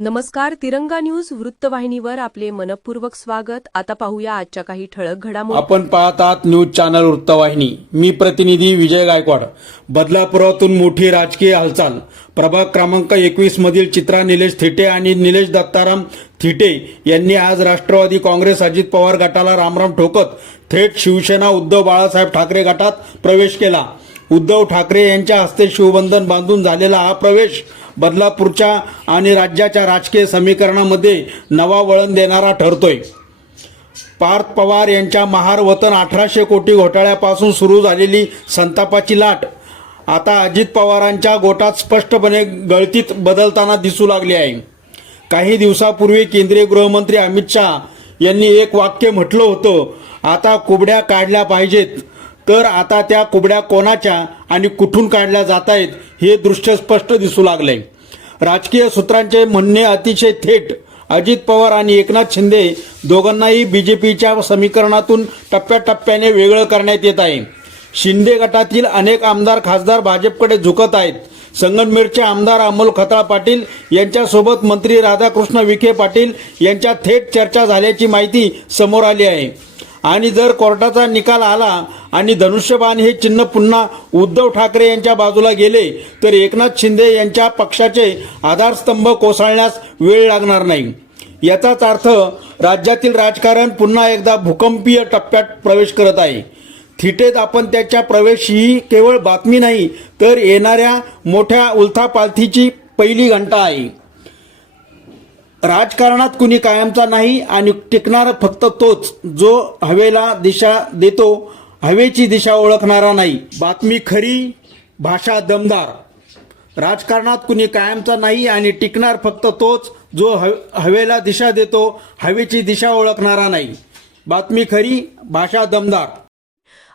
नमस्कार तिरंगा न्यूज वृत्तवाहिनीवर आपले मनपूर्वक स्वागत. आता पाहूया आजच्या काही ठळक घडामोडी. आपण पाहत आहात न्यूज चॅनल वृत्तवाहिनी. मी प्रतिनिधी विजय गायकवाड. बदलापुरातून मोठी राजकीय हालचाल. प्रभाग क्रमांक एकवीस मधील चित्रा निलेश थिटे आणि निलेश दत्ताराम थिटे यांनी आज राष्ट्रवादी काँग्रेस अजित पवार गटाला रामराम ठोकत थेट शिवसेना उद्धव बाळासाहेब ठाकरे गटात प्रवेश केला. उद्धव ठाकरे यांच्या हस्ते शिवबंधन बांधून झालेला हा प्रवेश बदलापूरच्या आणि राज्याच्या राजकीय समीकरणामध्ये नवा वळण देणारा ठरतोय. पार्थ पवार यांच्या महार वतन अठराशे कोटी घोटाळ्यापासून सुरू झालेली संतापाची लाट आता अजित पवारांच्या गोटात स्पष्टपणे गळतीत बदलताना दिसू लागली आहे. काही दिवसापूर्वी केंद्रीय गृहमंत्री अमित शहा यांनी एक वाक्य म्हटलं होतं आता कुबड्या काढल्या पाहिजेत. तर आता त्या कुबड्या कोणाच्या आणि कुठून काढल्या जात आहेत हे दृश्य स्पष्ट दिसू लागले. राजकीय सूत्रांचे म्हणणे अतिशय थेट. अजित पवार आणि एकनाथ शिंदे दोघांनाही बी जे पीच्या समीकरणातून टप्प्याटप्प्याने वेगळं करण्यात येत आहे. शिंदे गटातील अनेक आमदार खासदार भाजपकडे झुकत आहेत. संगमनेरचे आमदार अमोल खताळ पाटील यांच्यासोबत मंत्री राधाकृष्ण विखे पाटील यांच्या थेट चर्चा झाल्याची माहिती समोर आली आहे. आणि जर कोर्टाचा निकाल आला आणि धनुष्यबाण हे चिन्ह पुन्हा उद्धव ठाकरे यांच्या बाजूला गेले तर एकनाथ शिंदे यांच्या पक्षाचे आधारस्तंभ कोसळण्यास वेळ लागणार नाही. याचाच अर्थ राज्यातील राजकारण पुन्हा एकदा भूकंपीय टप्प्यात प्रवेश करत आहे. थिटेत आपण त्याच्या प्रवेश ही केवळ बातमी नाही तर येणाऱ्या मोठ्या उलथापालथीची पहिली घंटा आहे. राजकारणात कुणी कायमचा नाही आणि टिकणार फक्त तोच जो हवेला दिशा देतो हवेची दिशा ओळखणारा नाही. बातमी खरी भाषा दमदार. राजकारणात कुणी कायमचा नाही आणि टिकणार फक्त तोच जो हव हवेला दिशा देतो हवेची दिशा ओळखणारा नाही. बातमी खरी भाषा दमदार.